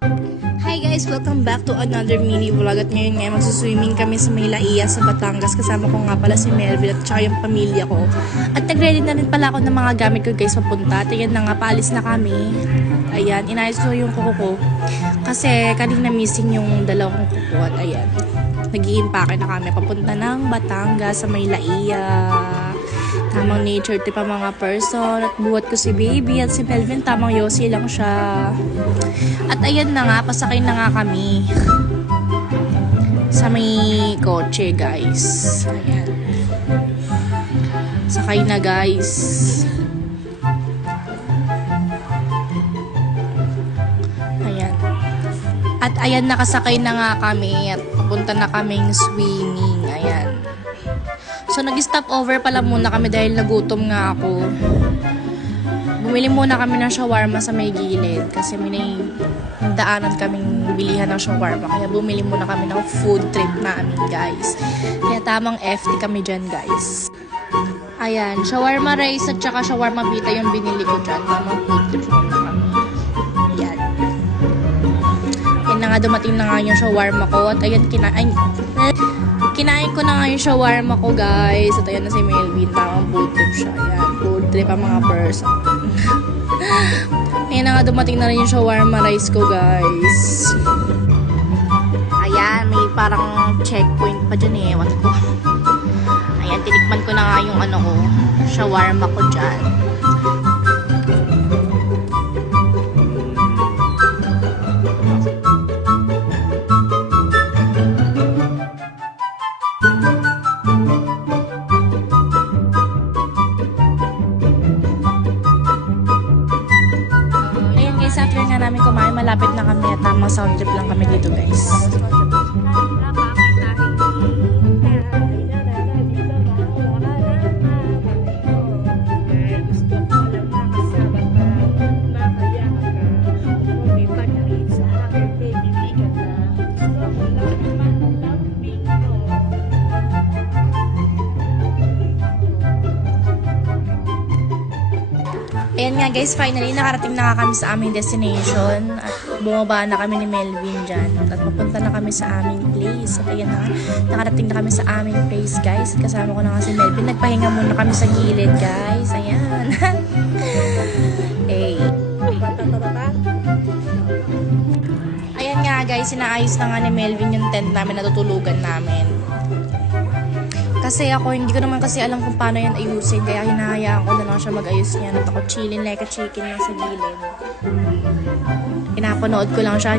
Hi guys! Welcome back to another mini vlog. At ngayon nga, magsuswimming kami sa Maylaiya sa Batangas. Kasama ko nga pala si Melvin at saka yung pamilya ko. At nag-ready na rin pala ako ng mga gamit ko guys papunta. At ayan na nga, paalis na kami. Ayan, inayos ko yung kuko ko. Kasi kanina missing yung dalawang kuko. At ayan, nag-iimpake na kami papunta ng Batangas sa Maylaiya. Tamang nature tip ang mga person. At buhat ko si baby at si Melvin, tamang yosi lang siya. At ayan na nga, pasakay na nga kami sa may kotse guys. Ayan, sakay na guys. Ayan. At ayan, nakasakay na nga kami at papunta na kaming swimming. Ayan. So, nag-stop over pala muna kami dahil nagutom nga ako. Bumili muna kami ng shawarma sa may gilid kasi may daanan kaming bilihan ng shawarma. Kaya bumili muna kami ng food trip namin, guys. Kaya tamang FT kami dyan, guys. Ayan, shawarma rice at saka shawarma pita yung binili ko dyan. Tamang food trip muna kami. Ayan. Ayan na nga, dumating na nga yung shawarma ko. At ayan, kinain ko na nga yung shawarma ko, guys. At ayan na si Melvin. Tamang food trip siya. Ayan, food trip ang mga person. Ayan na nga, dumating na rin yung shawarma rice ko, guys. Ayan, may parang checkpoint pa dyan eh. Ewan ko. Ayan, tinikman ko na nga yung ano ko, shawarma ko dyan. After nga namin kumain, malapit na kami at tamang sound trip lang kami dito, guys. Ayan nga guys, finally nakarating na kami sa aming destination at bumaba na kami ni Melvin dyan at papunta na kami sa aming place. At ayan na, nakarating na kami sa aming place, guys. At kasama ko na nga si Melvin. Nagpahinga muna kami sa gilid, guys. Ayan. Hey. Ayan nga guys, sinaayos na nga ni Melvin yung tent namin, natutulugan namin. Kasi ako, hindi ko naman kasi alam kung paano yan ayusin. Kaya hinahayaan ko na lang siya mag-ayos niya. At ako chillin like a chicken lang sa gilid. Pinapanood ko lang siya.